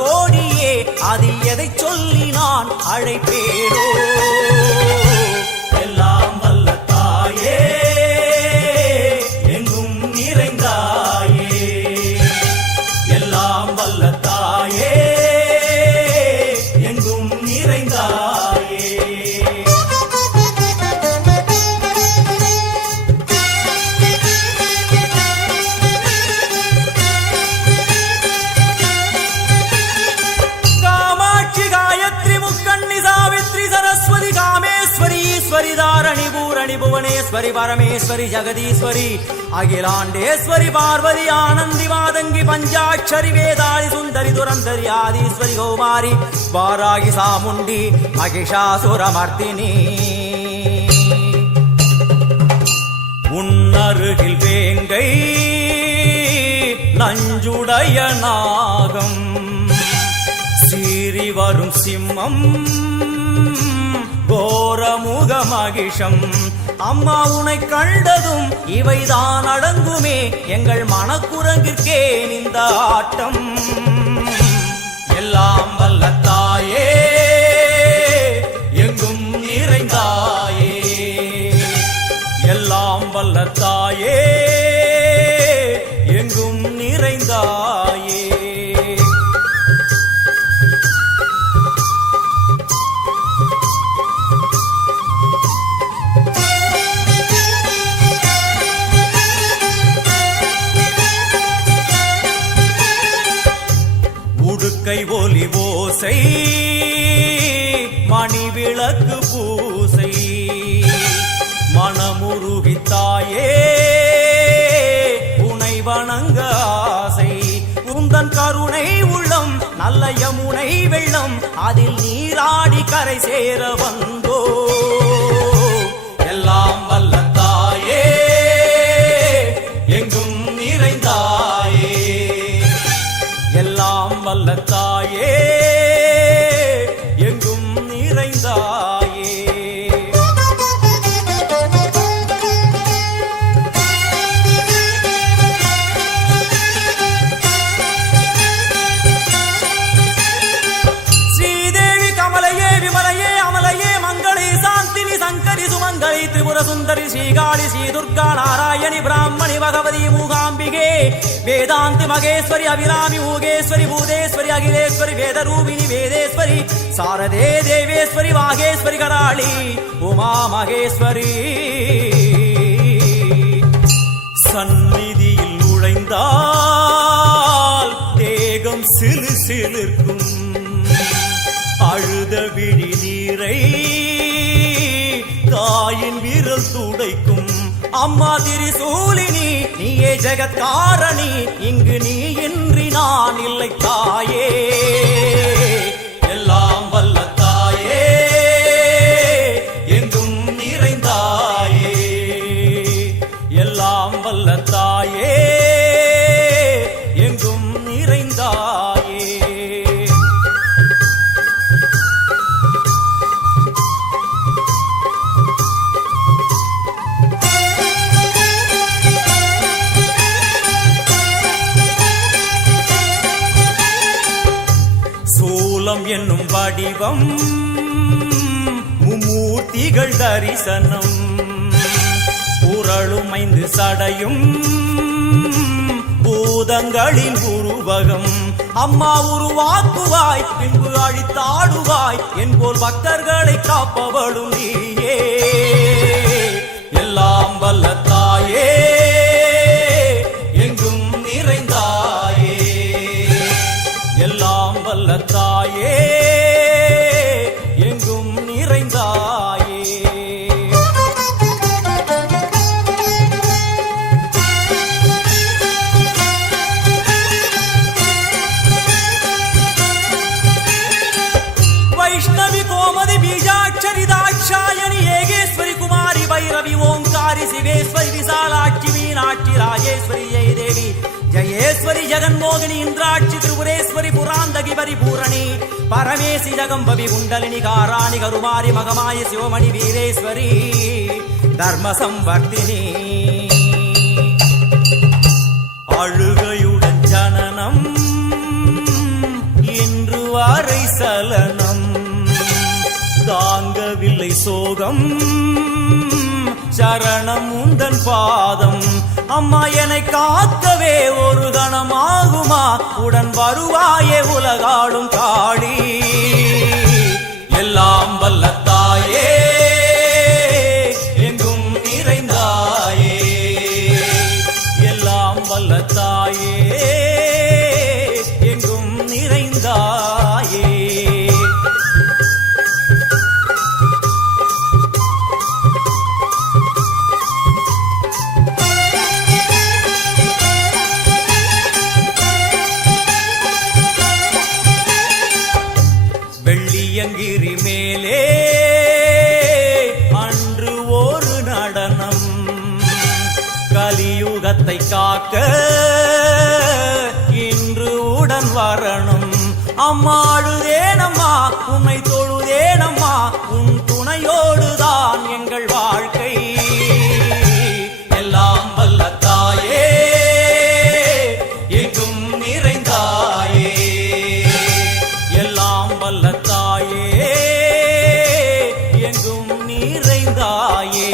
கோடியே அதில் எதை சொல்லி நான் அழைப்பேனோ. எல்லாம் வல்ல தாயே எங்கும் நிறைந்தாயே, எல்லாம் வல்ல தாயே எங்கும் நிறைந்தாயே. தாரணி பூரணி புவனேஸ்வரி பரமேஸ்வரி ஜெகதீஸ்வரி அகிலாண்டேஸ்வரி பார்வதி ஆனந்தி மாதங்கி பஞ்சாட்சரி வேதாளி சுந்தரி துரந்தரி ஆதீஸ்வரி கௌமாரி வாராகி சாமுண்டி மகிஷாசுரமர்த்தினி. உன்னருகில் வேங்கை நஞ்சுடைய நாகம் சீறி வரும் சிம்மம் கோரமுக மகிஷம். அம்மா உனை கண்டதும் இவைதான் அடங்குமே எங்கள் மனக்குரங்கிற்கே இந்த ஆட்டம். எல்லாம் வல்ல தாயே எங்கும் நிறைந்தாயே, எல்லாம் வல்ல தாயே எங்கும் நிறைந்தாயே. கை ஒலி ஓசை மணி விளக்கு பூசை மனமுருகித்தாயே உனை வணங்க ஆசை. உந்தன் கருணை உள்ளம் நல்ல யமுனை வெள்ளம் அதில் நீராடி கரை சேர வந்தோ. எல்லாம் வல்ல தாயே எங்கும் நிறைந்தாயே, எல்லாம் வல்ல தாயே எங்கும் நிறைந்தாயே. ஸ்ரீதேவி கமலையே விமலையே அமலையே மங்களே சாந்தினி சங்கரி சுமங்கலி திரிபுர சுந்தரி ஸ்ரீகாளி ஸ்ரீ துர்கா நாராயணி பிராமணி பகவதி மூகாம்பிகே வேதாந்தி மகேஸ்வரி அபிராமி மூகேஸ்வரி பூதேஸ்வரி அகிலேஸ்வரி வேதரூபிணி வேதேஸ்வரி சாரதே தேவேஸ்வரி வாகேஸ்வரி கராளி உமா மகேஸ்வரி. சந்நிதியில் நுழைந்தால் தேகம் சிலு சிலிர்க்கும், அழுத விழி நீரை தாயின் விரல் துடைக்கும். அம்மா திரிசூலினி நீயே ஜெகத்காரணி, இங்கு நீ இன்றி நான் இல்லை தாயே. எல்லாம் வல்ல தாயே எங்கும் நிறைந்தாயே, எல்லாம் வல்ல தாயே எங்கும் நிறைந்தாயே. என்னும் வடிவம் மும்மூர்த்திகள் தரிசனம், உரளுமைந்து சடையும் பூதங்களின் உருவகம். அம்மா உருவாக்குவாய் பின்பு அழித்தாடுவாய் என்போல் பக்தர்களை காப்பவளும் நீயே. எல்லாம் வல்ல தாயே எங்கும் நிறைந்தாயே, எல்லாம் வல்ல தாயே எங்கும் நிறைந்தாயே. வைஷ்ணவி கோமதி பீஜாட்சரி தாட்சாயணி ஏகேஸ்வரி குமாரி பைரவி ஓங்காரி சிவேஸ்வரி விசாலாட்சி மீனாட்சி ராஜேஸ்வரி ஜெயதேவி ஜயேஸ்வரி ஜெகன்மோகினி இந்திராட்சி திரிபுரேஸ்வரி புராந்தகி பரிபூரணி பரமேசி ஜகம்பவி குண்டலினி காராணி கருமாரி மகமாய சிவமணி வீரேஸ்வரி தர்ம சம்வர்த்தினி. அழுகையுடன் ஜனனம் சலனம் தாங்கவில்லை சோகம் சரணம் உந்தன் பாதம் அம்மா என்னை காக்கவே ஒரு கணமாகுமா உடன் வருவாயே உலகாளும் காளி எல்லாம் வல்ல தாயே எங்கும் நிறைந்தாயே எல்லாம் வல்ல தாயே எங்கும் நிறைந்தாயே வெள்ளியங்கிரி மேலே அன்று ஒரு நடனம் கலியுகத்தை காக்க இன்று உடன் வரணும் அம்மா அழுதேனம்மா உன்னை தொழுதேனம்மா உன் துணையோடுதான் எங்கள் வாழ்க்கை எல்லாம் வல்ல தாயே எங்கும் நிறைந்தாயே எல்லாம் வல்ல தாயே எங்கும் நிறைந்தாயே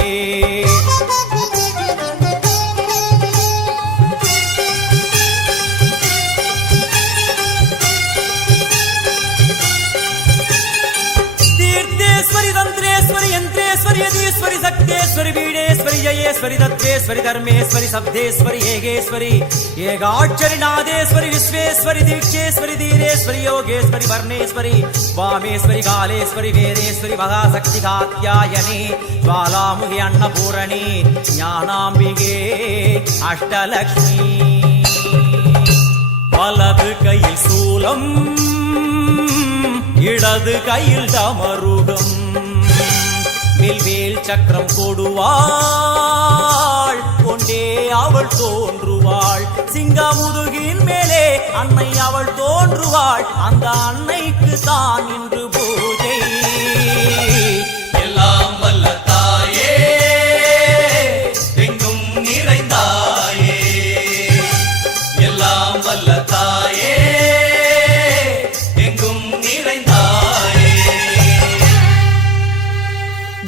तीर्थेश्वरी तंत्रेश्वरी यंत्रेश्वरी यदीश्वरी शक्तेश्वरी बीडेश्वरी जयेश्वरी तत्वेश्वरी धर्मेश्वरी शब्देश्वरी येगेश्वरी येगाक्षरी नादेश्वरी विश्वेश्वरी दीक्षेश्वरी धीरेश्वरी योगेश्वरी वर्णेश्वरी वामेश्वरी कालेश्वरी वेदेश्वरी महाशक्ति कात्यायनी ज्वालामुखी अन्नपूरणी ज्ञानाम्बिके अष्टलक्ष्मी वलது கையில் சூலம் இடது கையில் டமருகம் வில்வேல் சக்கரம் கொடுவாள் கொண்டே அவள் தோன்றுவாள் சிங்கமுதுகின் மேலே அன்னை அவள் தோன்றுவாள் அந்த அன்னைக்கு தான் இன்று பூஜை எல்லாம் வல்ல தாயே எங்கும் நிறைந்தாயே எல்லாம் வல்ல தாயே எங்கும் நிறைந்தாயே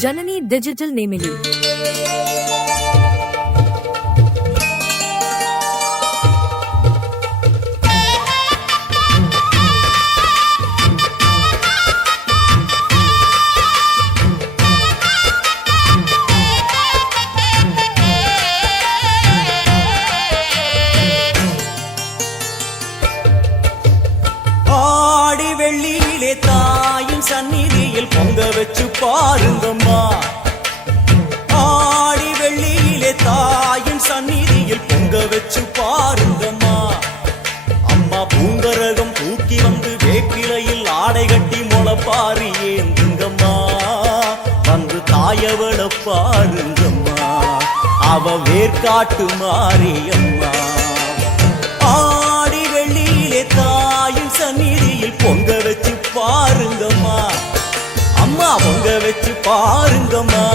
जननी डिजिटल नेमिली ஆடி வெள்ளியிலே தாயின் சந்நிதியில் பொங்க வச்சு பாருங்கம்மா ஆடி வெள்ளியிலே தாயின் சந்நிதியில் பொங்க வச்சு பாருங்கம்மா அம்மா பூங்கரகம் தூக்கி வந்து வேப்பிலையில் ஆடை கட்டி முளப்பாரி ஏந்துங்கம்மா வந்து தாயவள பாருங்கம்மா அவ வேர்காட்டு மாரியம்மா ஆடி வெள்ளியிலே தாயின் சந்நிதியில் பொங்க வச்சு பாருங்கம்மா அம்மா பொங்க வச்சு பாருங்கம்மா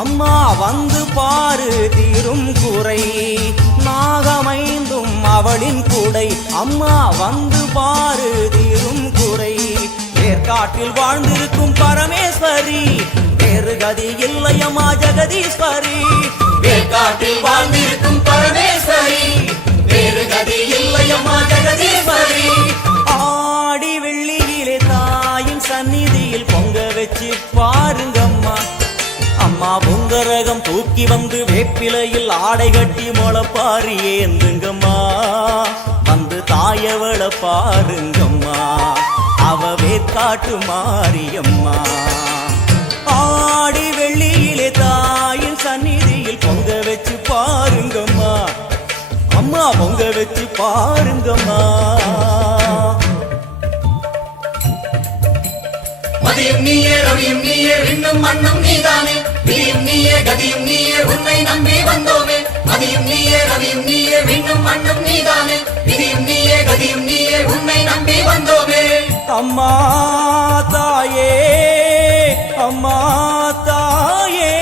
அம்மா வந்து பாரு தீரும் குறை நாகமைந்தும் அவளின் கூடை அம்மா வந்து பாரு தீரும் குறை வேர்காட்டில் வாழ்ந்திருக்கும் பரமேஸ்வரி வேறு கதி இல்லையம்மா ஜெகதீஸ்வரி வேர்காட்டில் வாழ்ந்திருக்கும் பரமேஸ்வரி வேறு கதி இல்லையம்மா ஜெகதீஸ்வரி ஆடி வெள்ளியிலே தாயின் சந்நிதியில் பொங்க வச்சு பாருங்கம்மா அம்மா அம்மா பொங்கரகம் தூக்கி வந்து வேப்பிலையில் ஆடை கட்டி முளப்பாரி ஏந்துங்கம்மா வந்து தாயவள பாருங்கம்மா அவ வேற்காட்டு மாரியம்மா ஆடி வெள்ளியிலே தாயின் சந்நிதியில் பொங்க வச்சு பாருங்கம்மா அம்மா பொங்க வச்சு பாருங்கம்மா மதியும் நீயே ரவியும் நீயே விண்ணும் மண்ணும் நீதானே விதியும் நீயே கதியும் நீயே உன்னை நம்பி வந்தோமே மதியும் நீயே ரவியும் நீயே விண்ணும் மண்ணும் நீதானே விதியும் நீயே கதியும் நீயே உன்னை நம்பி வந்தோமே அம்மா தாயே அம்மா தாயே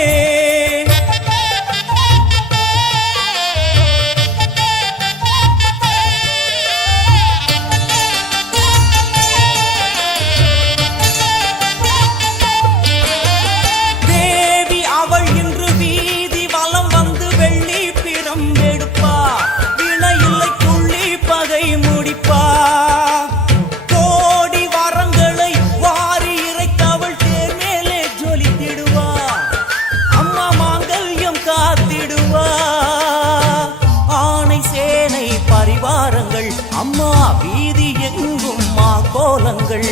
அம்மா வீதி எங்கும் மா கோலங்கள்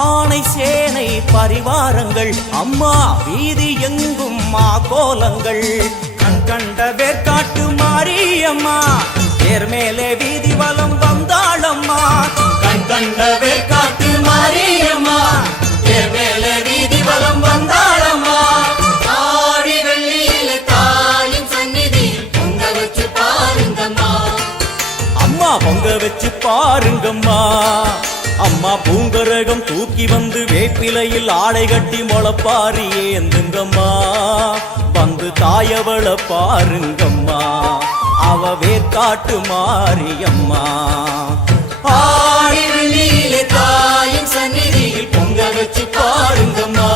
ஆணை சேனை பரிவாரங்கள் அம்மா வீதி எங்கும் மா கோலங்கள் கண் கண்ட வேற்காட்டு மாரியம்மா தேர் மேலே வீதி வலம் வந்தாளம்மா கண் கண்ட வேற்காட்டு மாரியம்மா தேர் மேலே வீதி வலம் வந்தாளம்மா ஆடி வெள்ளியில தாயின் சந்நிதி பொங்க வச்சு பாருங்கம்மா அம்மா பொங்க வச்சு பாருங்கம்மா அம்மா பூங்கரகம் தூக்கி வந்து வேப்பிலையில் ஆடை கட்டி முளப்பாரி ஏந்துங்கம்மா வந்து தாயவள பாருங்கம்மா அவ வேற்காட்டு மாரியம்மா ஆடி வெள்ளியில தாயின் சந்நிதியில் பொங்க வச்சு பாருங்கம்மா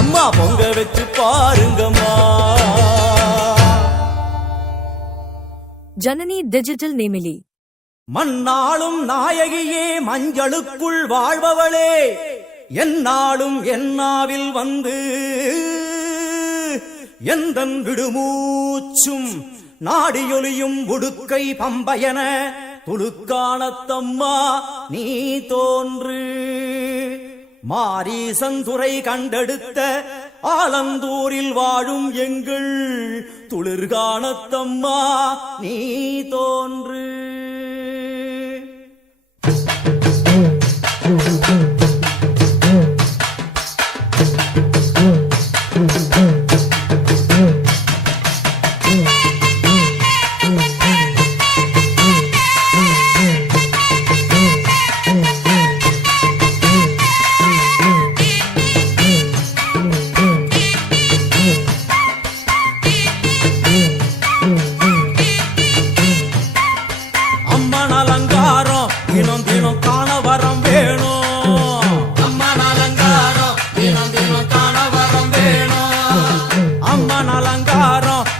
அம்மா பொங்க வச்சு பாருங்கம்மா ஜனனி டிஜிட்டல் நேமிலி மண்ணாளும் நாயகியே மஞ்சளுக்குள் வாழ்பவளே என்னாலும் என்னாவில் வந்து எந்தன் விடுமூச்சும் நாடியொலியும் உடுக்கை பம்பயன துளுக்கானத்தம்மா நீ தோன்று மாரீசந்துரை கண்டெடுத்த ஆலந்தூரில் வாழும் எங்கள் துளிர்கானத்தம்மா நீ தோன்று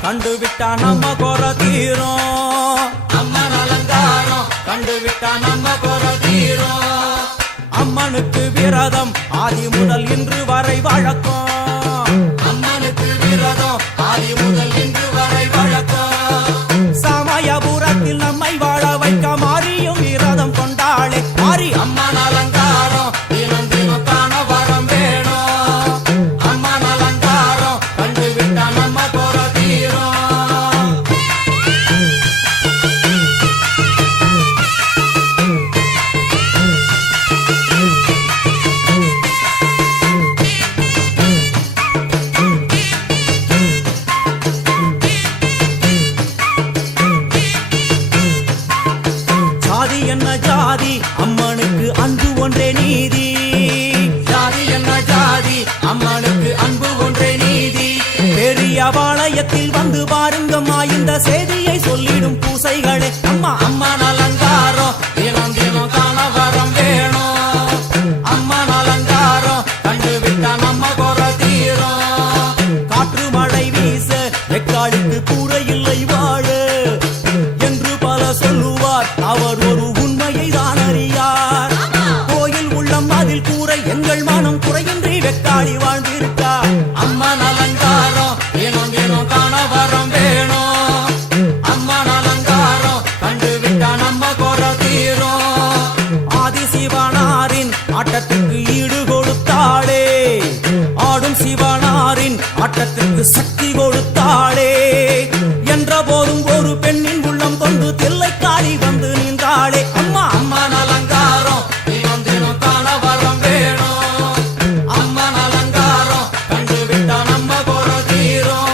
கண்டுவிட்டா நம்ம குற தீரும் அம்மன் அலங்காரம் கண்டுவிட்டா நம்ம குற தீரும் அம்மனுக்கு விரதம் ஆதி முதல் இன்று வரை வழக்கம் அம்மனுக்கு விரதம் ஆதி முதல் இன்று வரை வழக்கம் சமயபுரத்தில் நம்மை வாழ வைக்க மாறியும் விரதம் கொண்டாளே மாறி அம்மன் அலங்காரம் தினம் தினம் காண வரம் வேணும் அம்மன் அலங்காரம் கண்டுவிட்டா நம்ம குற தீரும் என்ன ஜாதி அம்மனுக்கு அன்பு ஒன்றே நீதி ஜாதி என்ன ஜாதி அம்மனுக்கு அன்பு ஒன்றே நீதி பெரிய பாளையத்தில் வந்து பாருங்கம்மா இந்த செய்தியை சொல்லிடும் பூசைகளே அம்மா அம்மன் அலங்காரம் தினம் தினம் காண வரம் வேணும் அம்மன் அலங்காரம் கண்டுவிட்டா நம்ம குற தீரும் காற்று மழை வீச வெக்காளுக்கு கூரை இல்லை வாழ என்று பல சொல்லுவார் அவர் ஒரு உண்மையை தான் அறியார் கோயில் உள்ளம் அதில் கூரை எங்கள் மனம் குறையின்றி வெக்காளி வாழ்ந்திருக்கார் அம்மன் அலங்காரம் சிவனாரின் ஆட்டத்திற்கு சக்தி கொடுத்தாளே. என்ற போதும் ஒரு பெண்ணின் உள்ளம் கொண்டு தில்லைக்காளி வந்து நின்றாளே. அம்மா அம்மன் அலங்காரம் தினம் தினம் காண வரம் வேணும். அம்மன் அலங்காரம் கண்டு விட்டா நம்ம குறை தீரும்.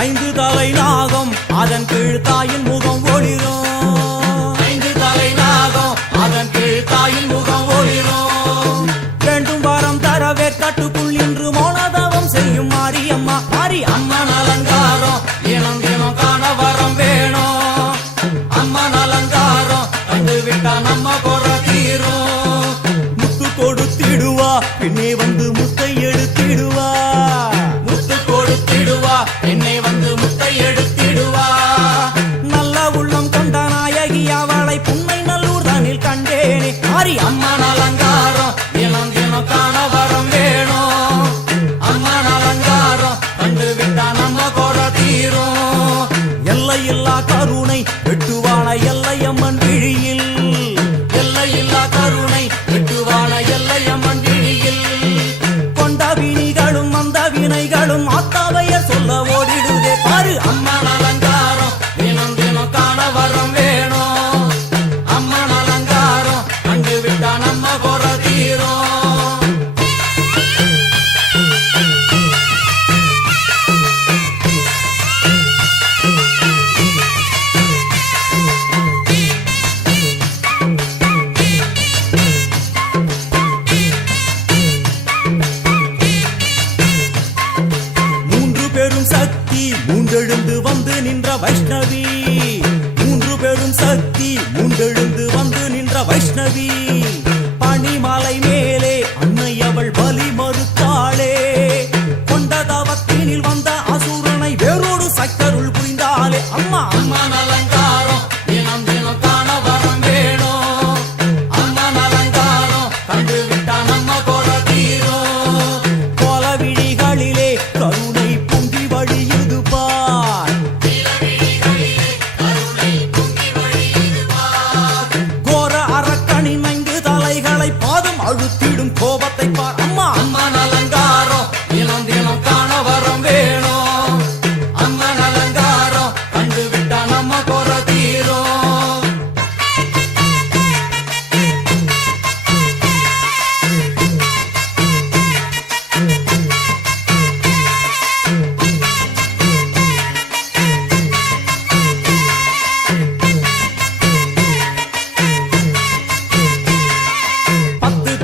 5 தலை நாகம் அதன் கீழ் தாயின் முகம் ஒளிரும். 5 தலை நாகம் அதன் கீழ் தாயின் முகம் ஒளிரும். வேண்டும் வரம் தரவே கட்டுக்குள் நின்று மௌனதவம் செய்யும் மாரியம்மா. மாரி அம்மன் அலங்காரம் தினம் தினம் காண வரம் வேணும். அம்மன் அலங்காரம் கண்டு விட்டா நம்ம குறை தீரும். முத்து கொடுத்திடுவா பின்னே வந்து முத்தை எடுத்திடுவா. முத்து கொடுத்திடுவா என்னை வந்து முத்தை எடுத்திடுவா. நல்ல உள்ளம் கொண்ட நாயகி அவளை புன்னை நல்லூர் தனில் கண்டேனே. மாரி அம்மன் அலங்காரம் தினம் தினம் காண வரம் வேணும். அம்மன் அலங்காரம் கண்டு விட்டா நம்ம குறை தீரும். எல்லையில்லா கருணை வெட்டுவான எல்லையம்மன் விழியில். எல்லையில்லா கருணை வெட்டுவான எல்லையம்மன் விழியில். கொண்ட வினிகளும் அந்த வினைகளும் ஆத்தாவையர் சொல்ல ஓடிடுதே. பாரு அம்மன் அலங்காரம் தினம் தினம் காண வரம் வேணும். அம்மன் அலங்காரம் கண்டு விட்டா நம்ம குறை தீரும். சக்தி மூண்டெழுந்து வந்து நின்ற வைஷ்ணவி. 3 பெரும் சக்தி மூண்டெழுந்து வந்து நின்ற வைஷ்ணவி. பனிமலை மேலே அன்னை அவள் பலி மறுத்தாளே. கொண்ட தவத்தினில் வந்த அசுரனை வேரோடு சக்கருள் புரிந்தாளே. அம்மா அம்மன் அலங்காரம் தினம் தினம் காண வரம் வேணும். அம்மன் அலங்காரம் கண்டு விட்டா நம்ம குறை தீரும். கோல விழிகளிலே கருணை பொங்கி வழியுது பார். கோர அரக்கனின் 5 தலைகளை பாதம் அழுத்திடும் கோபத்தை பார். அம்மா அம்மன் அலங்காரம் தினம் தினம் காண வரம் வேணும். அம்மன் அலங்காரம் கண்டு விட்டா நம்ம குறை தீரும்.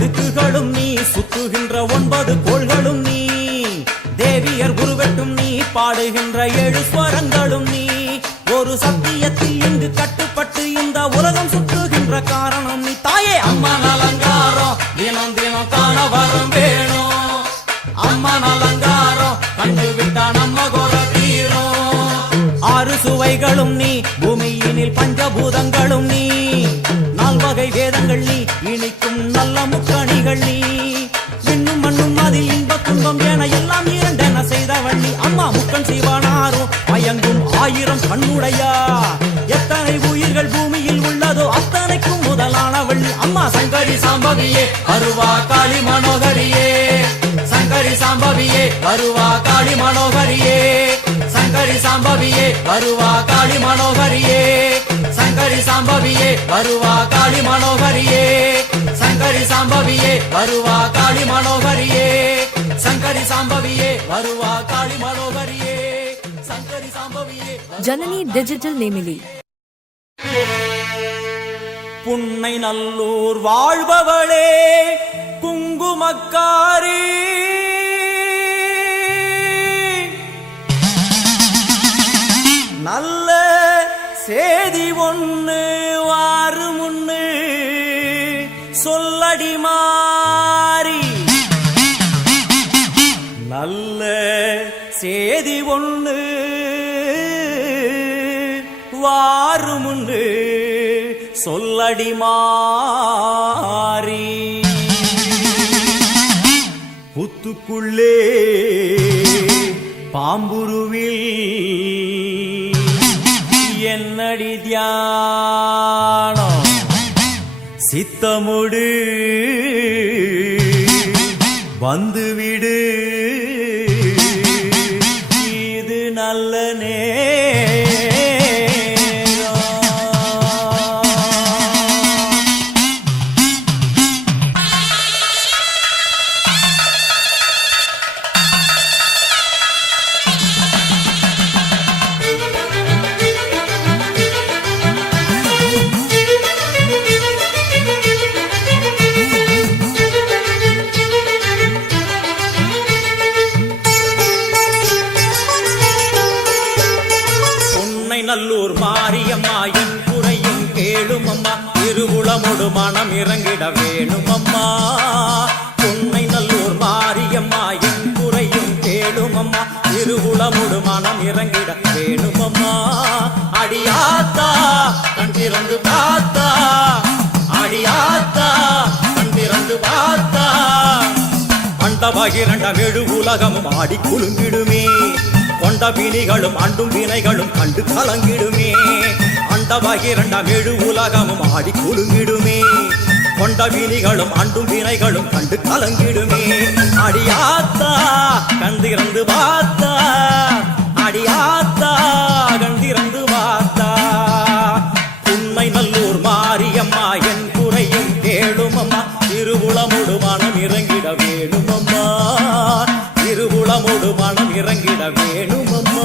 திக்குகளும் நீ சுத்துகின்ற 9 கோள்களும் நீ. தேவியர் உருவெட்டும் நீ பாடுகின்ற 7 ஸ்வரங்களும் நீ. ஒரு சத்தியத்தில் இங்கு கட்டுப்பட்டு இந்த உலகம் சுற்றுகின்ற காரணம் நீ தாயே. அம்மன் அலங்காரம் தினம் தினம் காண வரம் வேணும். அம்மன் அலங்காரம் கண்டு விட்டா நம்ம குறை தீரும். 6 சுவைகளும் நீ பூமியினில் பஞ்சபூதங்களும் நீ. 4 வகை வேதங்கள் நீ இனிக்கும் நல்ல முக்கணிகள் நீ. இன்னும் மண்ணும் அதில் இன்ப துன்பம் என எல்லாம் இரண்டென செய்தவள் நீ. அம்மா முக்கன் சிவனாரும் மயங்கும் 1000 கண்ணுடையா. எத்தனை உயிர்கள் பூமியில் உள்ளதோ அத்தனைக்கும் முதலானவள் நீ. அம்மா சங்கரி சாம்பவியே வருவா காளி மனோகரியே. சங்கரி சாம்பவியே வருவா காளி மனோகரியே. சங்கரி சாம்பவியே வருவா காளி மனோகரியே. சங்கரி சாம்பவியே வருவா காளி மனோகரியே. சங்கரி சாம்பவியே வருவா காளி மனோகரியே. சங்கரி சாம்பவியே வருவா காளி மனோகரியே. சங்கரி சாம்பவியே ஜனனி டிஜிட்டல் நேமிலி. புன்னை நல்லூர் வாழ்பவளே குங்குமக்காரி. நல்ல சேதி ஒண்ணு வாரு முன்னு சொல்லடி மாறி. நல்ல சேதி ஒண்ணு வாரு முன்னு சொல்லடி மாறி. புத்துக்குள்ளே பாம்புருவில் என்னடி தியானம் சித்தமுடு வந்துவிடு இது நல்ல நல்லூர் மாரியம்மா என் குறையும் கேளும் அம்மா திருவுளமொடு மனம் இறங்கிட வேணும் அம்மா உன்னை நல்லூர் மாரியம்மா என் குறையும் கேளும் அம்மா திருவுளமொடு மனம் இறங்கிட வேணும் அம்மா அடியாத்தா கண் திறந்து பார்த்தா அடியாத்தா கண் திறந்து பார்த்தா அண்டபகிரண்ட வெடு உலகமும் ஆடி குலுங்கிடுமே கொண்ட வினிகளும் அண்டும் வினைகளும் கண்டு கலங்கிடுமே அண்டபகிரண்டம் எழு உலகமும் ஆடி குலுங்கிடுமே கொண்ட வினிகளும் அண்டும் வினைகளும் கண்டு கலங்கிடுமே அடியாத்தா கண்டிறந்து பார்த்தா அடியாத்தா கண்டிறந்து பார்த்தா உண்மை நல்லூர் மாரியம்மா என் குறையும் கேளும் அம்மா திருவுளமொடு மனம் இறங்கிட வேணும் அம்மா திருவுளமொடு மனம் இறங்கிட வேணும் அம்மா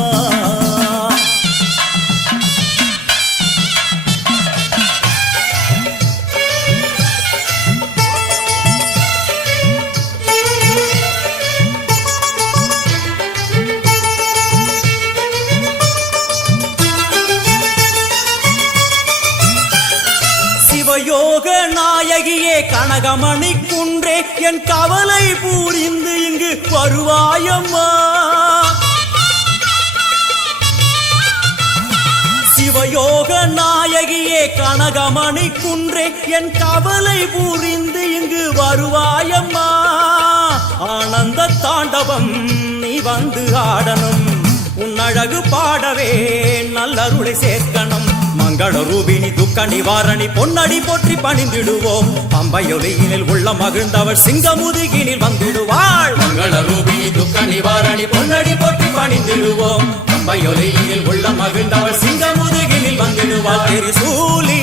சிவயோக நாயகியே கனகமணி குன்றே என் கவலை பூரிந்து இங்கு வருவாயம்மா சிவயோக நாயகியே கனகமணி குன்றே என் கவலை பூரிந்து இங்கு வருவாயம்மா ஆனந்த தாண்டவம் நீ வந்து ஆடணும் உன் அழகு பாடவே நல்லருளை சேர்க்கணும் மங்கள ரூபினி துக்க நிவாரணி பொன்னடி போற்றி பணிந்திடுவோம் பம்பையொலியினில் உள்ள மகிழ்ந்தவர் சிங்கமுதுகினில் வந்திடுவாள் மங்கள ரூபினி துக்க நிவாரணி பொன்னடி போற்றி பணிந்திடுவோம் பம்பையொலியினில் உள்ள மகிழ்ந்தவர் சிங்கமுதுகினில் வந்திடுவாள் திரிசூலி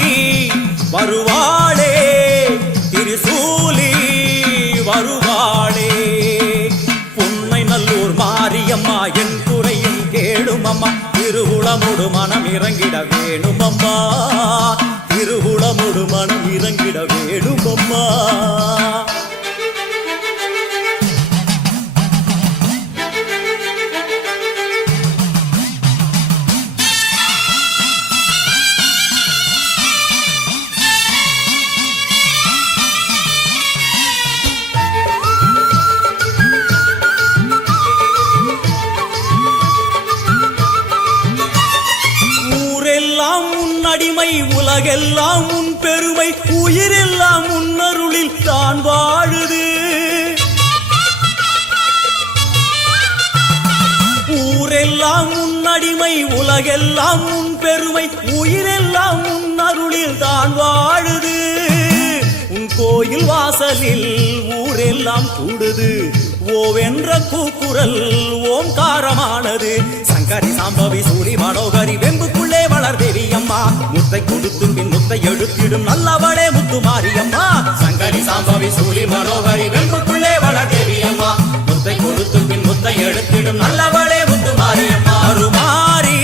வருவாளே திரிசூலி வருவாளே உன்னை நல்லூர் மாரியம்மா என் குறையும் கேளும் அம்மா திருவுளமொடு மனம் இறங்கிட வேணும் அம்மா திருவுளமொடு மனம் இறங்கிட வேணும் அம்மா அடிமை உலகெல்லாம் உன் பெருமை உயிரெல்லாம் உன்னருளில் தான் வாழுது ஊரெல்லாம் உன் அடிமை உலகெல்லாம் உன் பெருமை உயிரெல்லாம் உன்னருளில் தான் வாழுது உன் கோயில் வாசலில் ஊரெல்லாம் கூடுது ஓவென்ற கூக்குரல் ஓம்காரமானது சங்கரி சாம்பவி சூரி மனோகரி வெம்புக்குள்ளே வளர் தேவி அம்மா முத்தை கொடுத்தும் பின் முத்தை எடுத்திடும் நல்லவளே முத்து மாரியம்மா சங்கரி சாம்பவி சூரி மனோகரி வெம்புக்குள்ளே வளர் தேவி அம்மா முத்தை கொடுத்தும் பின் முத்தை எடுத்திடும் நல்லவளே முத்து மாரியம்மா அருமாரி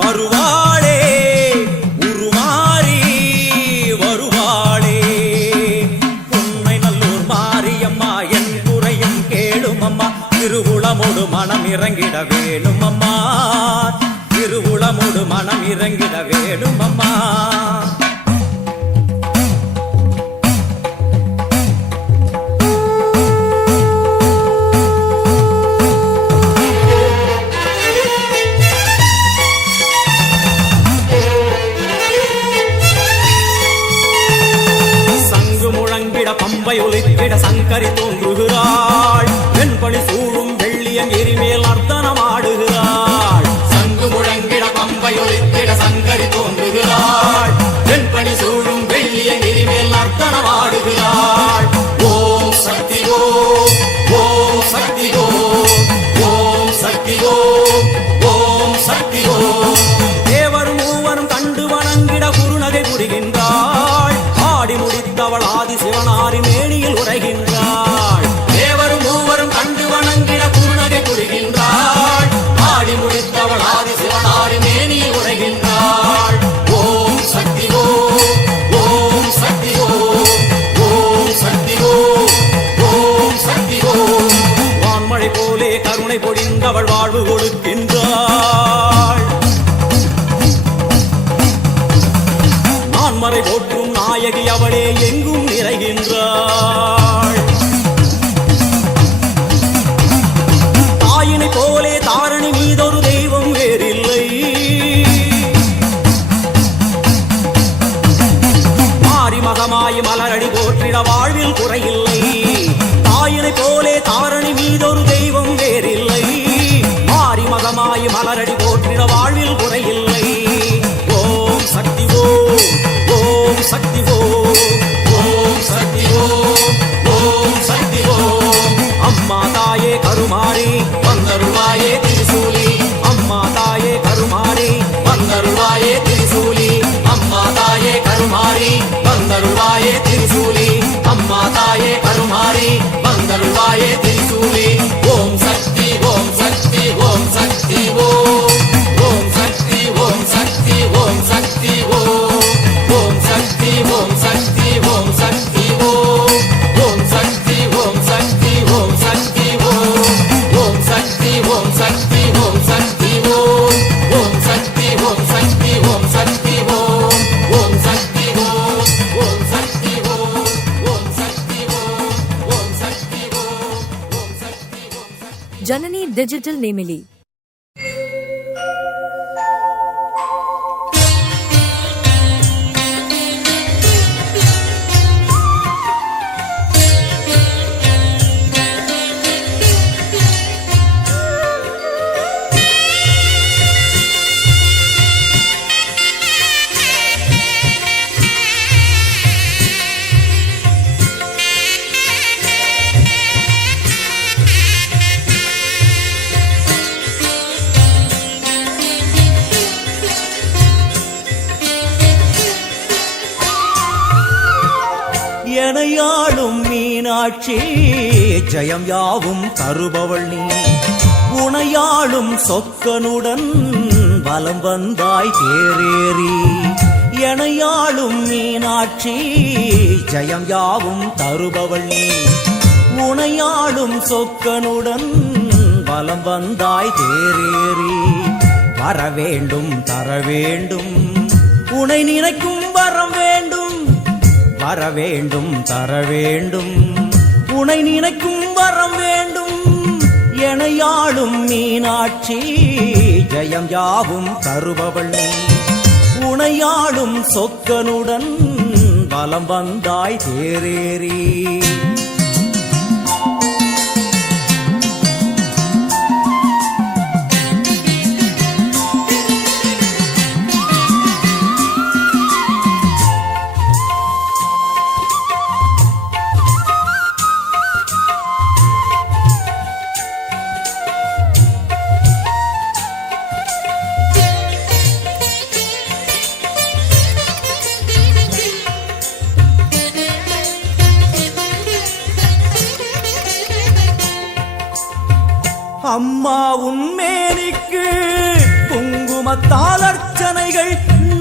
வருவாளே உருமாறி வருவாளே உன்னை நல்லூர் மாரியம்மா என் குறையும் கேளும் அம்மா திருவுளமொடு மனம் இறங்கிட வேணும் அம்மா திருவுளமொடு மனம் இறங்கிட வேணும் அம்மா பம்பை ஒலித்திட சங்கரி தோன்றுகிறாள் வெண்பணி சூழும் வெள்ளியம் எரிமேல் நர்த்தனமாடுகிறாள் சங்கு முழங்கிட பம்பை ஒலித்திட சங்கரி தோன்றுகிறாள் வெண்பணி சூழும் வெள்ளிய நெறிமேல் நர்த்தனமாடுகிறாள் ஓம் சக்தி ஓம் ஓம் சக்தி ஓம் ஓம் சக்தி ஓம் ஓம் சக்தி ஓம் தேவரும் மூவரும் கண்டு வணங்கிட குருநகை புரிகின்றாள் ஆடி முடித்தவள் ஆதி சிவனாரி மேனியில் உரைகின்றாள் தேவரும் மூவரும் கண்டு வணங்கிட குருநகை புரிகின்றாள் ஆடி முடித்தவள் ஆதி சிவனாரி மேனியில் உரைகின்றாள் ஓம் சக்தி ஓம் ஓம் சக்தி ஓம் ஓம் சக்தி ஓம் ஓம் சக்தி ஓம் வான்மழை போலே கருணை பொழிந்தவள் வாழ்வு கொடுக்கின்றாள் நான்மறை போற்றும் நாயகி அவளே எங்கும் நிறைகின்றாள் தாயினை போலே தாரணி மீதொரு தெய்வம் வேறில்லை மாறி மகமாய் மலரடி போற்றிட வாழ்வில் குறையில்லை தாயினை போலே தாரணி மீதொரு தெய்வம் வேறில்லை மாறி மகமாய் மலரடி போற்றிட வாழ்வில் குறையில்லை ஓம் சக்தி ஓம் ஓம் சக்தி ஓம் ஓம் சக்தி ஓம் ஓம் சக்தி ஓம் அம்மா தாயே கருமாரி வந்தருள்வாயே திரிசூலி அம்மா தாயே கருமாரி வந்தருள்வாயே திரிசூலி அம்மா தாயே கருமாரி வந்தருள்வாயே திரிசூலி அம்மா தாயே கருமாரி வந்தருள்வாயே திரிசூலி ஓம் சக்தி ஓம் சக்தி ஓம் சக்தி ஓம் ஓம் சக்தி ஓம் சக்தி ஓம் சக்தி ஓம் ஓம் சக்தி ஓம் சக்தி ஓம் சக்தி ஓம் ஓம் சக்தி ஓம் சக்தி ஓம் சக்தி ஓம் ஓம் சக்தி ஓம் சக்தி ஓம் சக்தி ஓம் ஓம் சக்தி ஓம் சக்தி ஓம் சக்தி ஓம் ஓம் சக்தி ஓம் ஓம் சக்தி ஓம் ஓம் சக்தி ஓம் ஓம் சக்தி ஓம் ஓம் Shakti Om Janani Digital Nemili. எனையாளும் Meenakshi ஜெயம் யாவும் தருபவள் நீ உனையாளும் சொக்கனுடன் வலம் வந்தாய் தேரேறி எனையாளும் மீனாட்சி ஜெயம் யாவும் தருபவள் நீ உனையாளும் சொக்கனுடன் வலம் வந்தாய் தேரேறி வர வேண்டும் தர வேண்டும் உனை நினைக்கும் வரம் வேண்டும் வர வேண்டும் தர வேண்டும் உனை நினைக்கும் வரம் வேண்டும் எனையாளும் மீனாட்சி ஜெயம் யாவும் தருபவள் நீ உனையாளும் சொக்கனுடன் வலம் வந்தாய் தேரேறி அம்மா உன்மேனிக்கு குங்குமத்தால் அர்ச்சனைகள்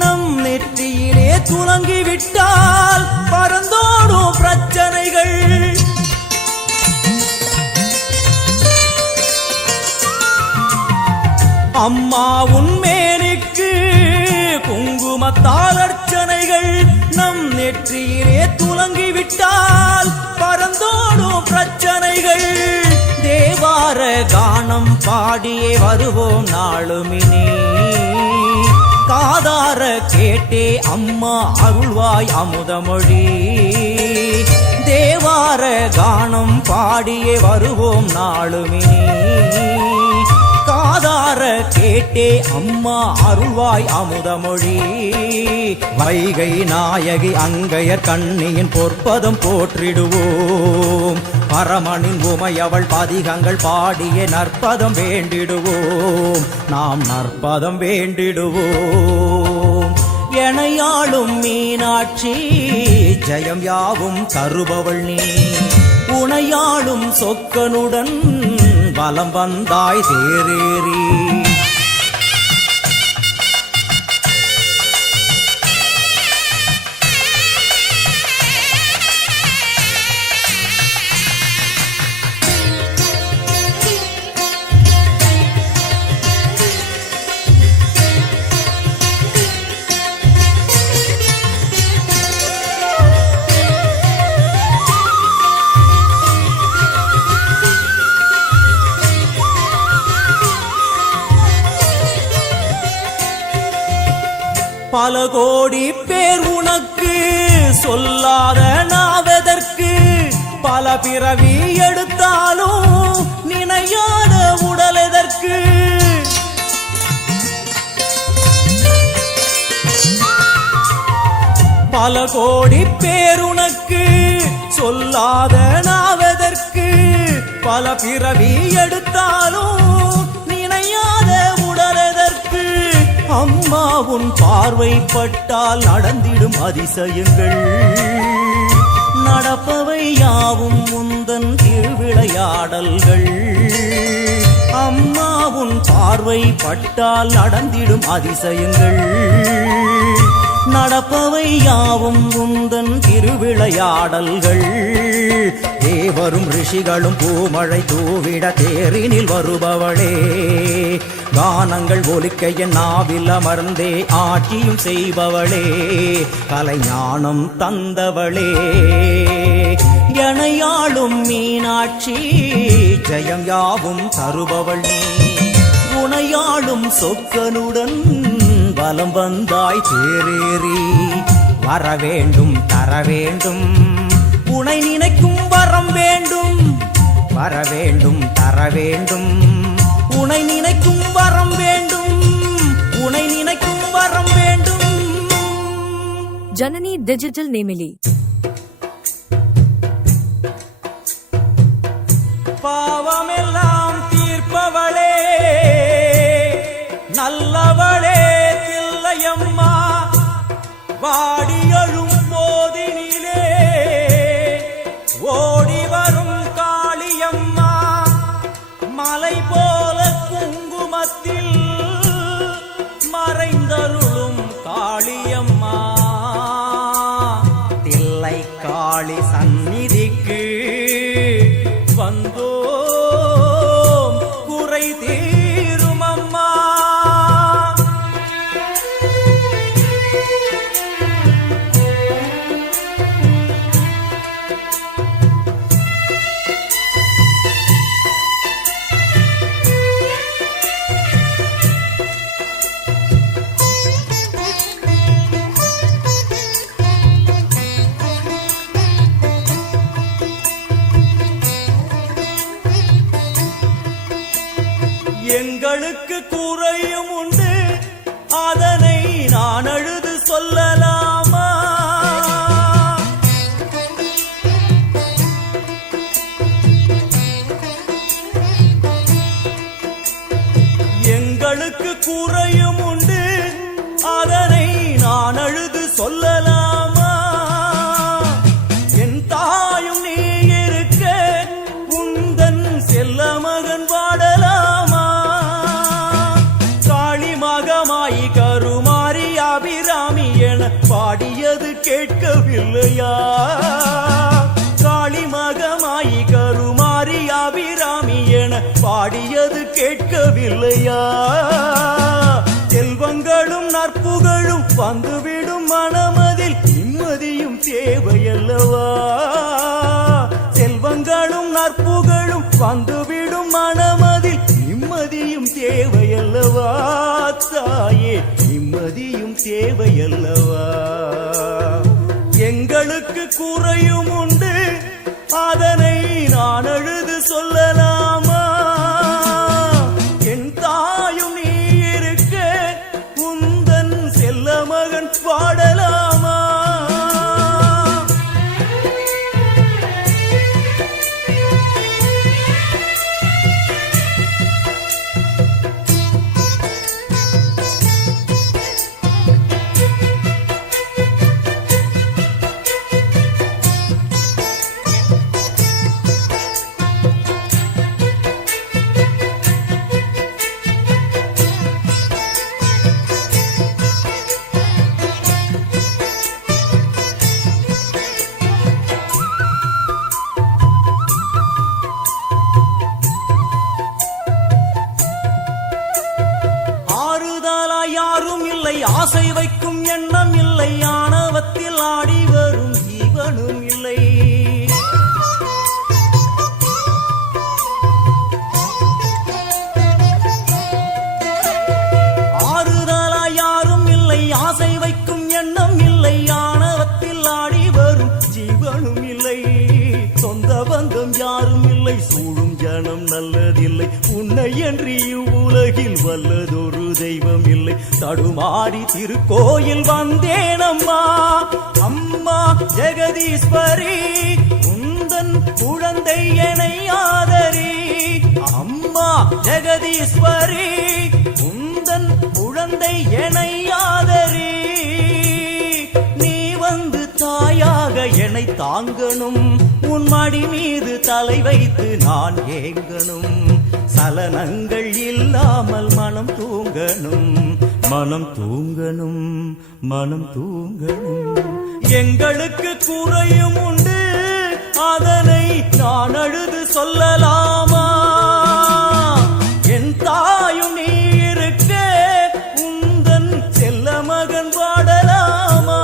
நம் நெற்றியிலே துலங்கிவிட்டால் பறந்தோடும் பிரச்சனைகள் அம்மா உன்மேனிக்கு குங்குமத்தால் அர்ச்சனைகள் நம் நெற்றியிலே துலங்கிவிட்டால் பறந்தோடும் பிரச்சனைகள் தேவார கானம் பாடியே வருவோம் நாளுமினே காதார கேட்டே அம்மா அருள்வாய் அமுதமொழி தேவ தேவார கானம் பாடியே வருவோம் நாளுமினி. காதார கேட்டே அம்மா அருள்வாய் அமுதமொழி. வைகை நாயகி அங்கையர் கண்ணியின் பொற்பதம் போற்றிடுவோம். பரமனின் உமையவள் பதிகங்கள் பாடியே நற்பதம் வேண்டிடுவோம். நாம் நற்பதம் வேண்டிடுவோம். எனையாளும் மீனாட்சி ஜெயம் யாவும் தருபவள் நீ. உனையாளும் சொக்கனுடன் வலம் வந்தாய் தேரேறி. பல கோடி பேர் உனக்கு சொல்லாத நாவதற்கு. பல பிறவி எடுத்தாலும் நினையாத உடல் எதற்கு. பல கோடி பேர் உனக்கு சொல்லாத நாவதற்கு. பல பிறவி எடுத்தாலும் நினையாத உடல் எதற்கு. அம்மா உன் பார்வைப்பட்டால் நடந்திடும் அதிசயங்கள். நடப்பவை யாவும் முந்தன் திருவிளையாடல்கள். அம்மா உன் பார்வைப்பட்டால் நடந்திடும் அதிசயங்கள். நடப்பவை யாவும் முந்தன் திருவிளையாடல்கள். தேவரும் ரிஷிகளும் பூமழை தூவிட தேரினில் வருபவளே. கானங்கள் ஒலிக்க என் நாவில் அமர்ந்தே ஆட்சியும் செய்பவளே. கலைஞானம் தந்தவளே. எனையாளும் மீனாட்சி ஜெயம் யாவும் தருபவள் நீ. உனையாளும் சொக்கனுடன் வலம் வந்தாய் தேரேறி. வரவேண்டும் தரவேண்டும் உனை நினைக்கும் வரம் வேண்டும். வரவேண்டும் தரவேண்டும் உனை நினைக்கும் வரம் வேண்டும். உனை நினைக்கும் வரம் வேண்டும். Janani Digital Nemili. பாவமெல்லாம் தீர்ப்பவளே நல்லவளே தில்லையம்மா. வாடியழும் போதினிலே ஓடி வரும் காளியம்மா. மலை போல குங்குமத்தில் மறைந்தருளும் காளியம்மா. தில்லை காளி சந்நிதிக்கு வந்தோம் குறை தீரும் அம்மா. எங்களுக்கு குறையும் உண்டு அதனை நான் அழுது சொல்லலாமா. எங்களுக்கு குறையும் உண்டு அதனை நான் அழுது சொல்லலாமா. என் தாயும் நீ இருக்க உந்தன் செல்ல மகன் வாடலாமா. காளிமகமாயி கருமாரி அபிராமி என பாடியது கேட்கவில்லையா. காளிமகமாயி கருமாரி அபிராமி என பாடியது கேட்கவில்லையா. செல்வங்களும் நற்புகழும் வந்துவிடும் மனமதில் நிம்மதியும் தேவையல்லவா. செல்வங்களும் நற்புகழும் வந்துவிடும் மனமதில் நிம்மதியும் தேவையல்லவா. தாயே நிம்மதியும் தேவையல்லவா. எங்களுக்கு குறையும் உண்டு அதனை நான் அழுது சொல்லலாமா? என் தாயும் நீ இருக்க உந்தன் செல்ல மகன் பாடலாமா? யாரும் இல்லை, ஆசை வைக்கும் எண்ணம் இல்லை, ஆணவத்தில் ஆடி வரும் ஜீவனும் இல்லை. ஆறுதலா யாரும் இல்லை, ஆசை வைக்கும் எண்ணம் இல்லை, ஆணவத்தில் ஆடி வரும் ஜீவனும் இல்லை. சொந்த பந்தம் யாரும் இல்லை, சூழும் ஜனம் நல்லதில்லை, உன்னை என்று இவ்வுலகில் வல்லதொரு தெய்வம் இல்லை. தடுமாறி திருக்கோயில் வந்தேனம்மா, அம்மா ஜெகதீஸ்வரி, உந்தன் குழந்தை என்னை ஆதரி. அம்மா ஜெகதீஸ்வரி, உந்தன் குழந்தை என்னை ஆதரி. நீ வந்து தாயாக என்னை தாங்கணும், உன் மடி மீது தலை வைத்து நான் ஏங்கணும். சலனங்கள் இல்லாமல் மனம் தூங்கணும், மனம் தூங்கணும், மனம் தூங்கணும். எங்களுக்கு குறையும் உண்டு, அதனை நான் அழுது சொல்லலாமா? என் தாயும் நீ இருக்க உந்தன் செல்ல மகன் பாடலாமா?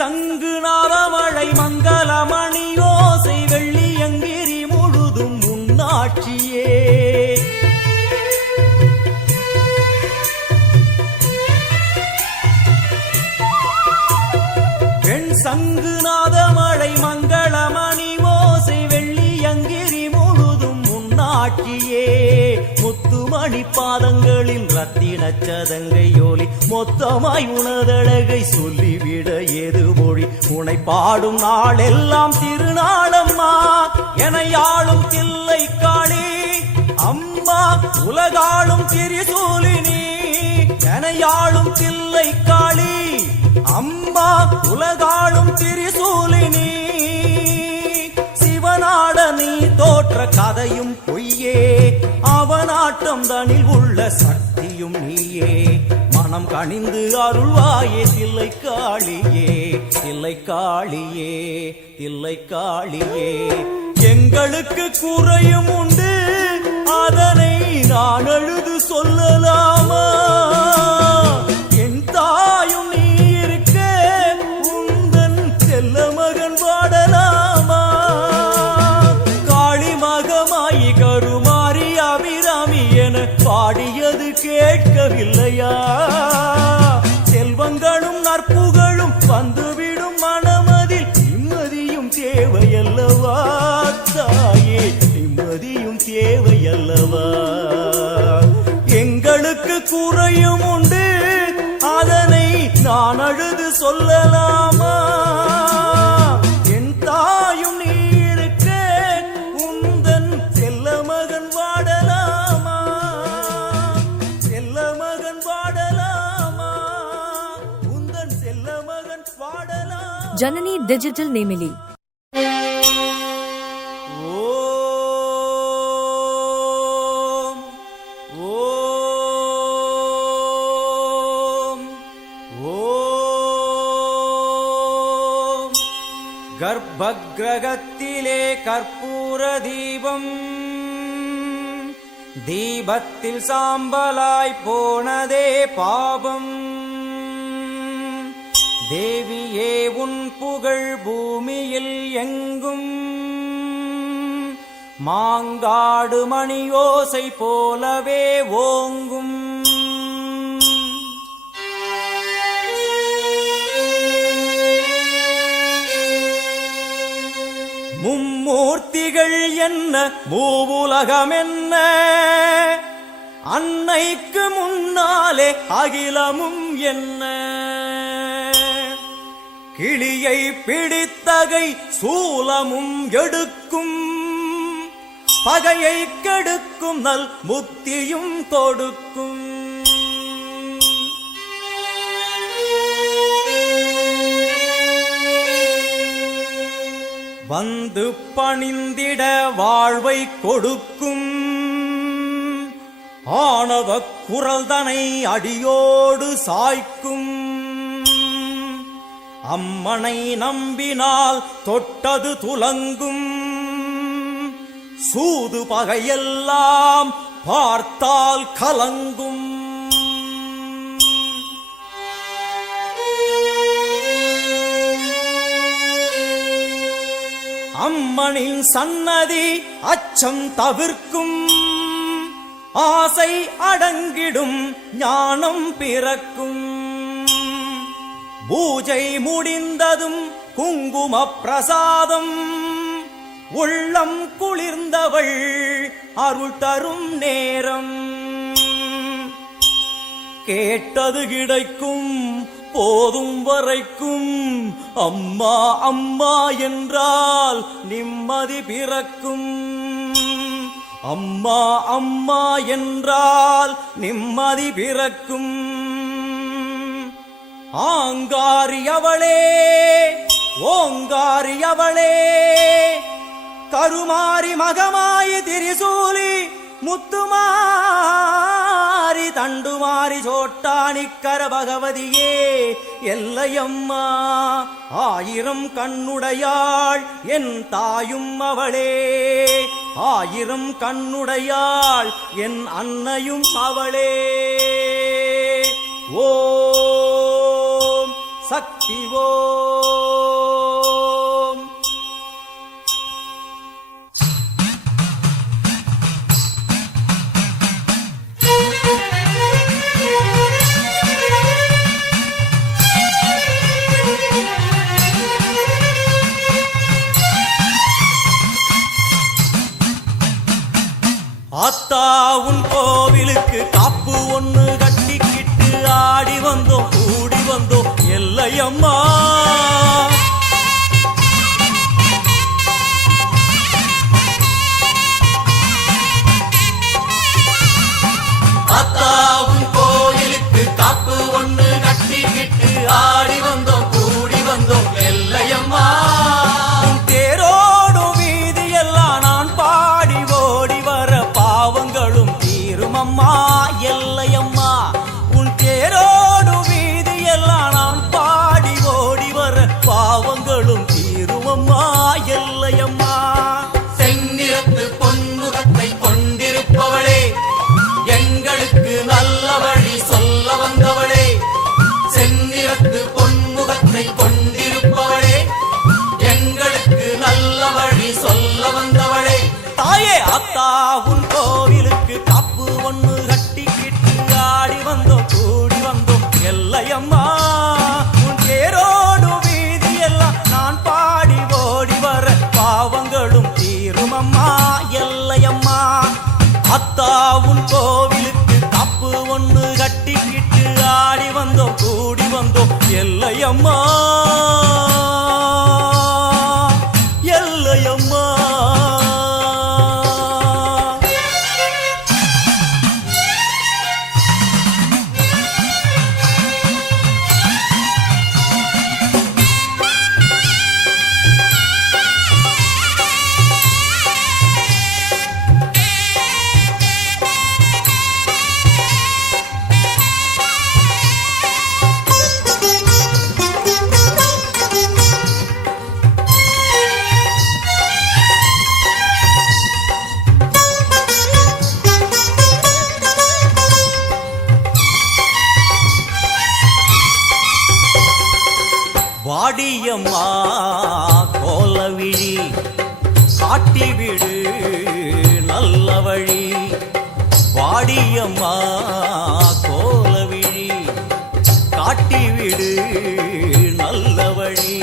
சங்கு நாதமழை மங்களமணி ஓசை வெள்ளியங்கிரி முழுதும் உன்னாட்சியே. பெண் சங்கு நாதமழை மங்களமணி ஓசை வெள்ளியங்கிரி முழுதும் உன்னாட்சியே. முத்துமணி பாதங்களின் ரத்தின சதங்கையோலி மொத்தமாய் உனதழகை சொல்லிவிட ஏது மொழி? உனை பாடும் நாளெல்லாம் திருநாளம்மா, எனையாளும் தில்லை காளி அம்மா, உலகாளும் திரிசூலினி. எனையாளும் தில்லை காளி அம்மா, உலகாளும் திரிசூலினி. சிவனாட நீ தோற்ற கதையும் பொய்யே, அவனாட்டம் தனில் உள்ள சக்தியும் நீயே. மனம் கனிந்து அருள்வாயே தில்லை காளியே, தில்லை காளியே, தில்லை காளியே. எங்களுக்கு குறையும் உண்டு, அதனை நான் அழுது சொல்லலாமா? என் தாயும் நீ இருக்க உந்தன் செல்ல மகன் பாடலாமா? காளி மகமாயி கருமாரி அபிராமி என பாடியது கேட்கவில்லையா? செல்வங்களும் நற்புகழும் வந்துவிடும் மனமதில் நிம்மதியும் தேவையல்லவா? தாயே நிம்மதியும் தேவையல்லவா? எங்களுக்கு குறையும் உண்டு, அதனை நான் அழுது சொல்லலாமா? என் தாயும் நீ இருக்க உந்தன் செல்ல மகன் வாடலாமா? செல்ல மகன் வாடலாமா? உந்தன் செல்ல மகன் வாடலாமா? Janani Digital Nemili. ஓம் கர்ப்பகிரகத்திலே கற்பூர தீபம், தீபத்தில் சாம்பலாய் போனதே பாபம். தேவியே உன் புகழ் பூமியில் எங்கும், மாங்காடு மணியோசை போலவே ஓங்கும். மும்மூர்த்திகள் என்ன மூவுலகம் என்ன, அன்னைக்கு முன்னாலே அகிலமும் என்ன. கிளியை பிடித்தகை சூலமும் எடுக்கும், பகையை கெடுக்கும் நல் முக்தியும் கொடுக்கும். வந்து பணிந்திட வாழ்வை கொடுக்கும், ஆணவ குரல்தனை அடியோடு சாய்க்கும். அம்மனை நம்பினால் தொட்டது துலங்கும், சூது பகையெல்லாம் பார்த்தால் கலங்கும். அம்மனின் சன்னதி அச்சம் தவிர்க்கும், ஆசை அடங்கிடும் ஞானம் பிறக்கும். பூஜை முடிந்ததும் குங்கும பிரசாதம், உள்ளம் குளிர்ந்தவள் அருள் தரும் நேரம். கேட்டது கிடைக்கும் போதும் வரைக்கும், அம்மா அம்மா என்றால் நிம்மதி பிறக்கும். அம்மா அம்மா என்றால் நிம்மதி பிறக்கும். ஆங்காரியவளே ஓங்காரியவளே, கருமாரி மகமாயி திரிசூலி முத்துமாரி தண்டுமாரி சோட்டானிக்கர பகவதியே எல்லையம்மா. ஆயிரம் கண்ணுடையாள் என் தாயும் அவளே, ஆயிரம் கண்ணுடையாள் என் அன்னையும் அவளே. ஓம் சக்தி ஓம். ஆத்தா உன் கோவிலுக்கு காப்பு ஒண்ணு கட்டிக்கிட்டு ஆடி வந்தோம் கூடி வந்தோம் எல்லையம்மா. ஆத்தா உன் கோவிலுக்கு காப்பு ஒண்ணு கட்டிக்கிட்டு ஆடி வந்தோம் கூடி வந்தோம் எல்லையம்மா. தேரோடும் வீதி எல்லாம் நான் பாடி ஓடி வர பாவங்களும் தீருமம்மா எல்லையம்மா. உன் தேரோடு வீதி எல்லாம் நான் பாடி ஓடி வர பாவங்களும் தீருமம்மா எல்லையம்மா. செந்நிறத்து பொன்முகத்தை கொண்டிருப்பவளே, எங்களுக்கு நல்ல வழி சொல்ல வந்தவளே. செந்நிறத்து பொன்முகத்தை கொண்டிருப்பவளே, எங்களுக்கு நல்ல வழி சொல்ல வந்தவளே. தாயே அத்தா உன் கோவிலுக்கு காப்பு ஒண்ணு கட்டிக்கிட்டு ஆடி வந்தோம் கூடி வந்தோம் எல்லையம்மா. உன் தேரோடு வீதி எல்லாம் நான் பாடி ஓடி வர பாவங்களும் தீருமம்மா எல்லையம்மா. அத்தா உன் கோவிலுக்கு காப்பு ஒண்ணு கட்டிக்கிட்டு ஆடி வந்தோம் கூடி வந்தோம் எல்லையம்மா எல்லையம்மா. வாடியம்மா கோலவிழி காட்டிவிடு நல்ல வழி. வாடியம்மா கோலவிழி காட்டிவிடு நல்ல வழி.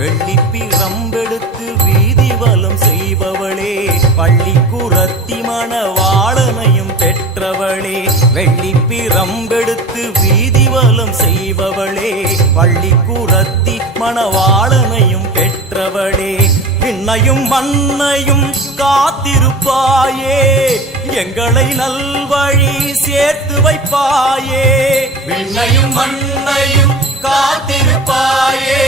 வெள்ளிப்பிரம்பெடுத்து வீதி வலம் செய்பவளே, பள்ளி குரத்தி மணவாளனையும் பெற்றவளே. வெள்ளிப்பிரம்பெடுத்து வீதி வலம் செய்பவளே, பள்ளி குரத்தி மணவாளனையும் பெற்றவளே. விண்ணையும் மண்ணையும் காத்திருப்பாயே, எங்களை நல்வழி சேர்த்து வைப்பாயே. விண்ணையும் மண்ணையும் காத்திருப்பாயே,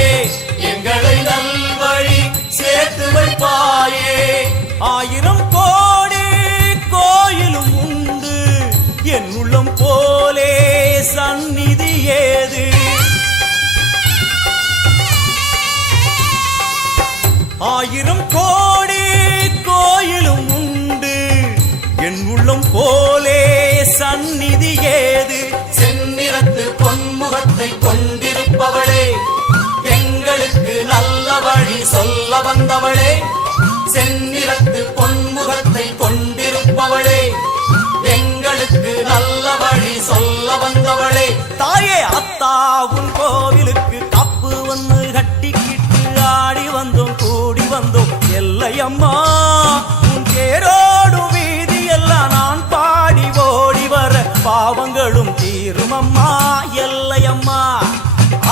எங்களை நல்வழி சேர்த்து வைப்பாயே. 1000 கோடி கோயிலும் உண்டு, என் உள்ளம் போலே சந்நிதி ஏது. 1000 கோடி கோயிலும் உண்டு, என் உள்ளம் போலே சந்நிதி ஏது. செந்நிறத்து பொன்முகத்தை கொண்டிருப்பவளே, எங்களுக்கு நல்ல வழி சொல்ல வந்தவளே. செந்நிறத்து பொன்முகத்தை கொண்டிருப்பவளே, எங்களுக்கு நல்ல வழி சொல்ல வந்தவளே. தாயே அத்தாவும் கோவிலுக்கு கப்பு ஒன்று கட்டிக்கிட்டு ஆடி வந்தோம் கூடி வந்தோம். எல்லையம்மா உன் தேரோடும் வீதி எல்லாம் நான் பாடி ஓடி வர பாவங்களும் தீருமம்மா. எல்லையம்மா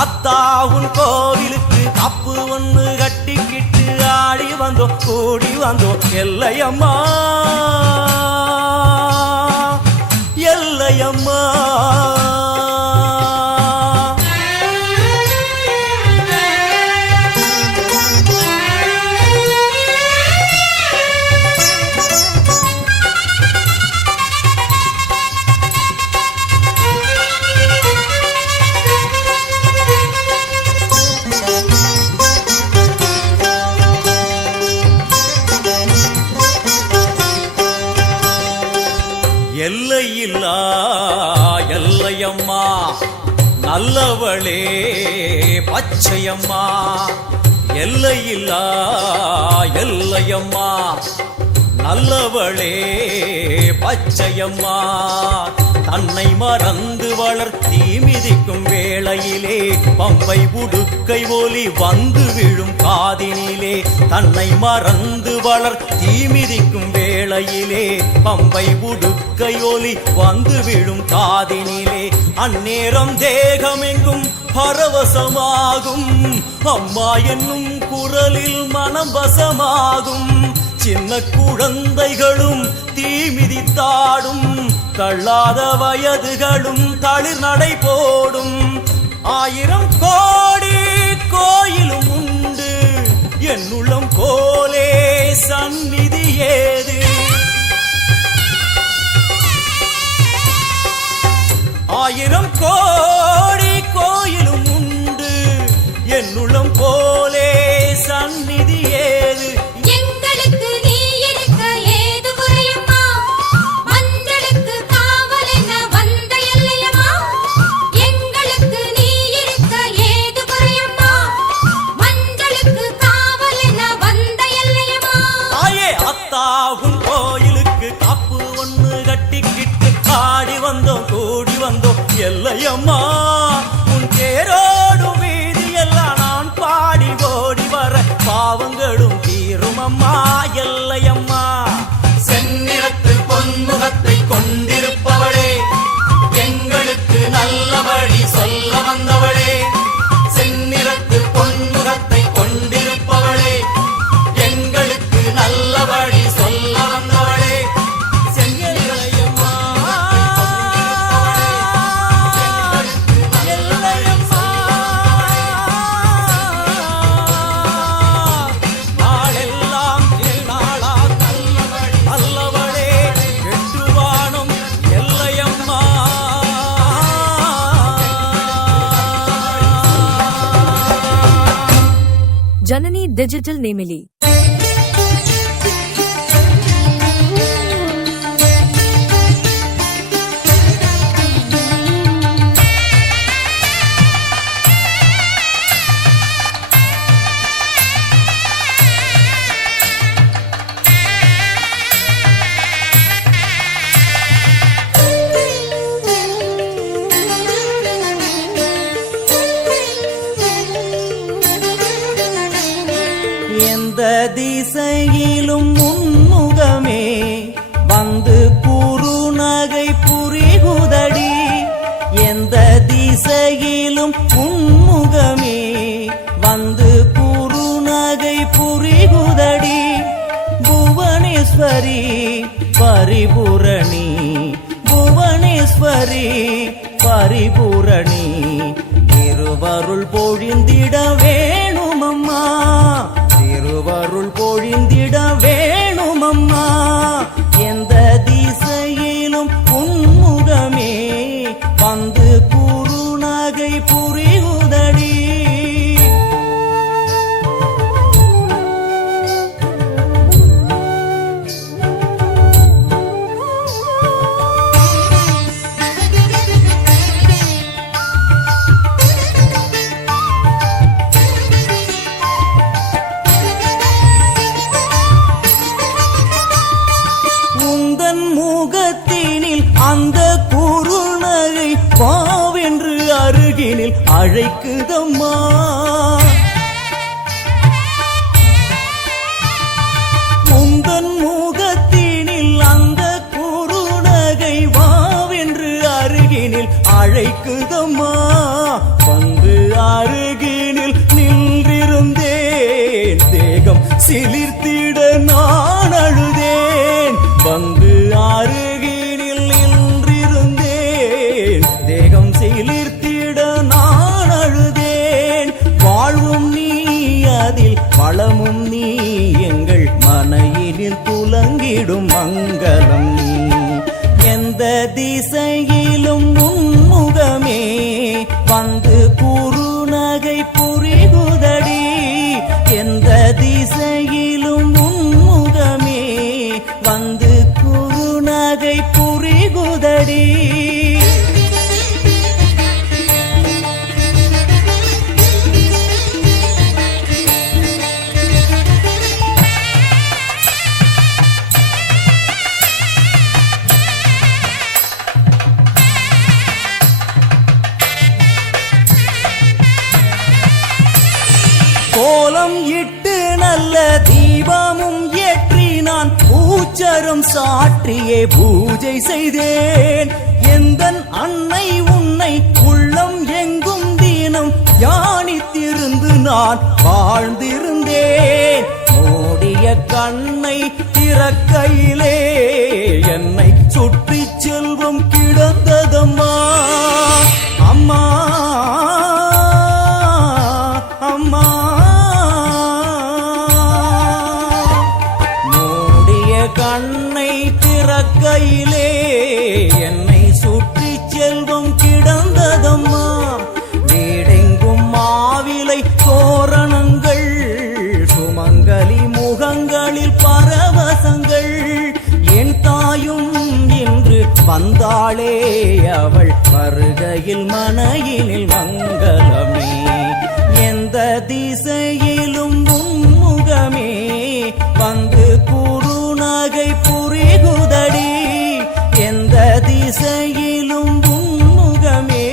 அத்தாவுன் கோவிலுக்கு கப்பு ஒன்று கட்டிக்கிட்டு ஆடி வந்தோம் கூடி வந்தோம். எல்லையம்மா எல்லையம்மா. எல்லையில்லா எல்லையம்மா நல்லவளே பச்சையம்மா. எல்லையில்லா எல்லையம்மா நல்லவளே பச்சையம்மா. தன்னை மறந்து வளர்த்தி மிதிக்கும் வேளையிலே, பம்பை உடுக்கை ஒலி வந்து விழும் காதினிலே. தன்னை மறந்து வளர்த்தி மிதிக்கும் வேளையிலே, பம்பை உடுக்கை ஒலி வந்து விழும் காதினிலே. அந்நேரம் தேகமெங்கும் பரவசமாகும், அம்மா என்னும் குரலில் மனம் வசமாகும். சின்ன குழந்தைகளும் தீமிதித்தாடும், தள்ளாத வயதுகளும் தளிர் நடை போடும். 1000 கோடி கோயிலும் உண்டு, என் உள்ளம் போலே சந்நிதி ஏது. 1000 கோடி கோயிலும் உண்டு, என் உள்ளம் போலே சந்நிதி ஏது. எல்லையம்மா உன் தேரோடும் வீதி எல்லாம் நான் பாடி ஓடி வர பாவங்களும் தீருமம்மா. எல்லையம்மா செந்நிறத்து பொன்முகத்தை கொண்டிருப்பவளே, எங்களுக்கு நல்ல வழி சொல்ல வந்தவளே. செந்நிறத்து பொன்முகத்தை கொண்டிருப்பவளே, எங்களுக்கு நல்ல வழி சொல்ல வந்தவளே. जननी डिजिटल नेमिली। எந்த திசையிலும் உன்முகமே வந்து குறுநகை புரிகுதடி புவனேஸ்வரி பரிபூரணி புவனேஸ்வரி பரிபூரணி திருவருள் பொழிந்திட வேணுமம்மா திருவருள் பொழிந்திட வேணுமம்மா எந்த திசையிலும் உன்முகமே வந்து குறுநகை புரிகுதடி முகத்தினில் அந்த குறுநகை பாவென்று அருகினில் அழைக்குதம்மா உந்தன் முகத்தினில் அந்த குறுநகை வாவென்று அருகினில் அழைக்குதம்மா வந்து அருகினில் நின்றிருந்தேன் தேகம் சிலிர்த்திட நான் அழுதேன் வந்து அருகினில் நின்றிருந்தேன் தேகம் சிலிர்த்திட நான் அழுதேன் வாழ்வும் நீ அதில் வளமும் நீ எங்கள் மனையினில் துலங்கிடும் மங்களம் நீ எந்த திசையிலும் உன்முகமே வந்து குறுநகை புரிகுதடி எந்த திசையிலும் உன்முகமே வந்து குறுநகை புரிகுதடி கோலம் இட்டு நல்ல தீபமும் ஏற்றி நான் பூச்சரம் சாற்றியே பூஜை செய்தேன் எந்தன் அன்னை உன்னை உள்ளம் எங்கும் தினம் தியானித்திருந்து நான் வாழ்ந்திருந்தேன் மூடிய கண்ணை திறக்கையிலே என்னை சுற்றி செல்வம் கிடந்ததம்மா அம்மா அம்மா கண்ணை திறக்கையிலே என்னை சுற்றி செல்வம் கிடந்ததம்மா வீடெங்கும் மாவிலை தோரணங்கள் சுமங்கலி முகங்களில் பரவசங்கள் என் தாயும் இன்று வந்தாளே அவள் வருகையில் மனையினில் மங்களமே எந்த திசையிலும் உன்முகமே வந்து குறுநகை புரிகுதடி எந்த திசையிலும் உன்முகமே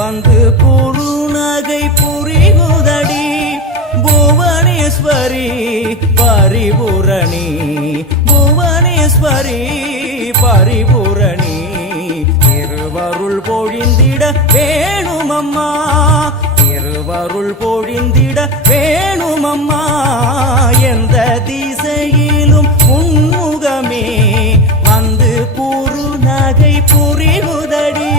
வந்து குறுநகை புரிகுதடி புவனேஸ்வரி பரிபூரணி புவனேஸ்வரி பரிபூரணி திருவருள் பொழிந்திட வேணுமம்மா திருவருள் பொழிந்திட வேணுமம்மா எந்த திசையிலும் உன்முகமே வந்து குறுநகை புரிகுதடி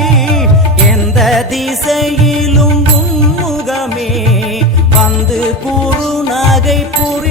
எந்த திசையிலும் உன்முகமே வந்து குறுநகை புரி